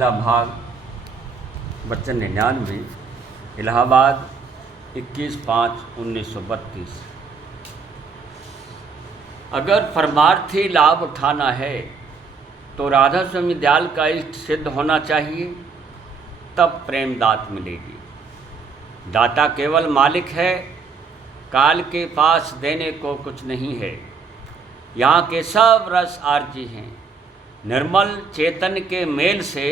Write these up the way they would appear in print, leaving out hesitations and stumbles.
पहला भाग वचन 99 इलाहाबाद 21/5/1932। अगर परमार्थी लाभ उठाना है तो राधा स्वामी दयाल का इष्ट सिद्ध होना चाहिए, तब प्रेम दात मिलेगी। दाता केवल मालिक है, काल के पास देने को कुछ नहीं है। यहाँ के सब रस आरजी हैं। निर्मल चेतन के मेल से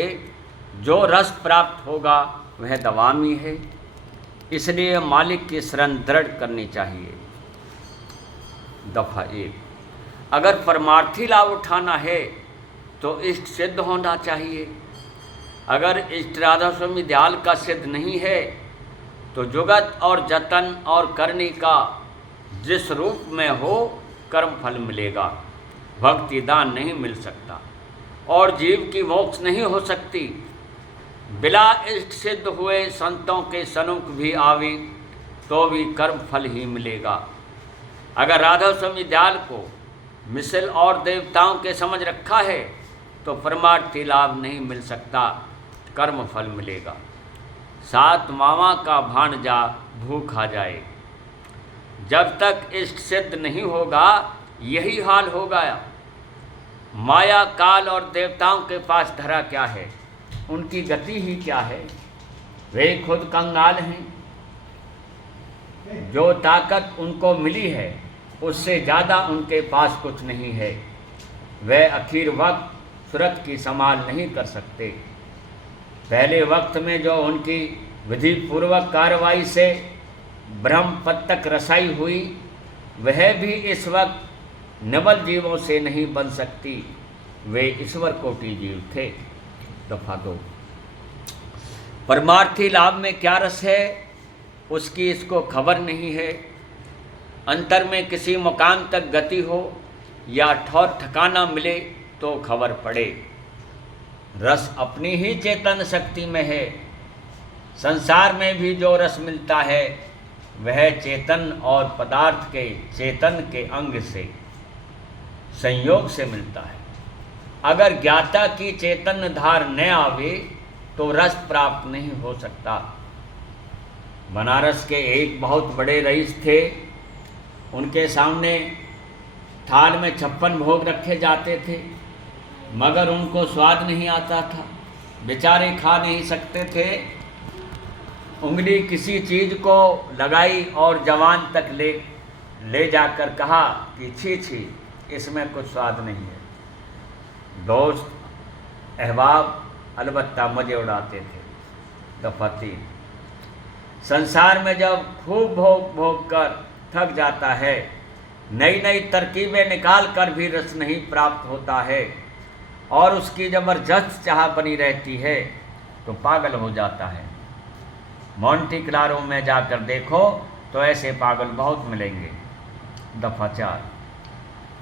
जो रस प्राप्त होगा वह दवामी है, इसलिए मालिक की शरण दृढ़ करनी चाहिए। दफ़ा 1, अगर परमार्थी लाभ उठाना है तो इष्ट सिद्ध होना चाहिए। अगर इष्ट राधा स्वामी दयाल का सिद्ध नहीं है तो जुगत और जतन और करने का जिस रूप में हो कर्म फल मिलेगा। भक्ति दान नहीं मिल सकता और जीव की मोक्ष नहीं हो सकती। बिना इष्ट सिद्ध हुए संतों के सन्मुख भी आवे तो भी कर्म फल ही मिलेगा। अगर राधा स्वामी दयाल को मिसल और देवताओं के समझ रखा है तो परमार्थी लाभ नहीं मिल सकता, कर्म फल मिलेगा। 7 मामा का भाणजा भूखा जाए। जब तक इष्ट सिद्ध नहीं होगा यही हाल होगा। माया काल और देवताओं के पास धरा क्या है, उनकी गति ही क्या है। वे खुद कंगाल हैं। जो ताकत उनको मिली है उससे ज़्यादा उनके पास कुछ नहीं है। वे आखिर वक्त सूरत की संभाल नहीं कर सकते। पहले वक्त में जो उनकी विधि पूर्वक कार्रवाई से ब्रह्म पद तक रसाई हुई, वह भी इस वक्त निबल जीवों से नहीं बन सकती। वे ईश्वर कोटि जीव थे। दफ़ा 2, परमार्थी लाभ में क्या रस है उसकी इसको खबर नहीं है। अंतर में किसी मुकाम तक गति हो या ठौर ठिकाना मिले तो खबर पड़े। रस अपनी ही चेतन शक्ति में है। संसार में भी जो रस मिलता है वह चेतन और पदार्थ के चेतन के अंग से संयोग से मिलता है। अगर ज्ञाता की चेतन धार न आवे तो रस प्राप्त नहीं हो सकता। बनारस के एक बहुत बड़े रईस थे। उनके सामने थाल में 56 भोग रखे जाते थे, मगर उनको स्वाद नहीं आता था। बेचारे खा नहीं सकते थे। उंगली किसी चीज़ को लगाई और जवान तक ले जाकर कहा कि छी छी, इसमें कुछ स्वाद नहीं है। दोस्त अहबाब अलबत्ता मजे उड़ाते थे। दफ़ा 3, संसार में जब खूब भोग कर थक जाता है, नई नई तरकीबें निकाल कर भी रस नहीं प्राप्त होता है और उसकी ज़बरदस्त चाह बनी रहती है तो पागल हो जाता है। मोंटी क्लारो में जाकर देखो तो ऐसे पागल बहुत मिलेंगे। दफ़ा 4,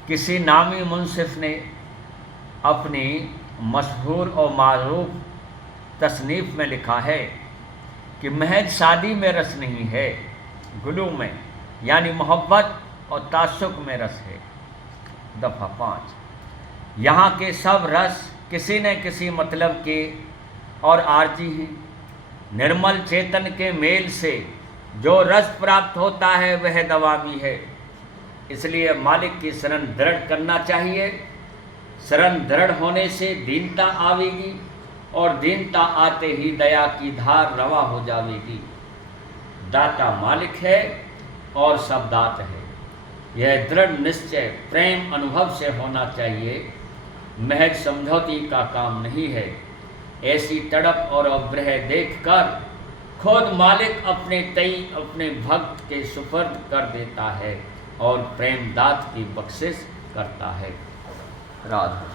किसी नामी मुंसिफ ने अपनी मशहूर और मारूफ तसनीफ़ में लिखा है कि महज शादी में रस नहीं है, गुलू में यानी मोहब्बत और तासुक में रस है। दफ़ा 5, यहाँ के सब रस किसी न किसी मतलब के और आरजी हैं। निर्मल चेतन के मेल से जो रस प्राप्त होता है वह दवामी है, इसलिए मालिक की शरण दृढ़ करना चाहिए। शरण दृढ़ होने से दीनता आवेगी और दीनता आते ही दया की धार रवा हो जाएगी। दाता मालिक है और सब दात है। यह दृढ़ निश्चय प्रेम अनुभव से होना चाहिए, महज समझौती का काम नहीं है। ऐसी तड़प और अब्रह देखकर खुद मालिक अपने तई अपने भक्त के सुपर्द कर देता है और प्रेम दात की बख्शिश करता है। राधा।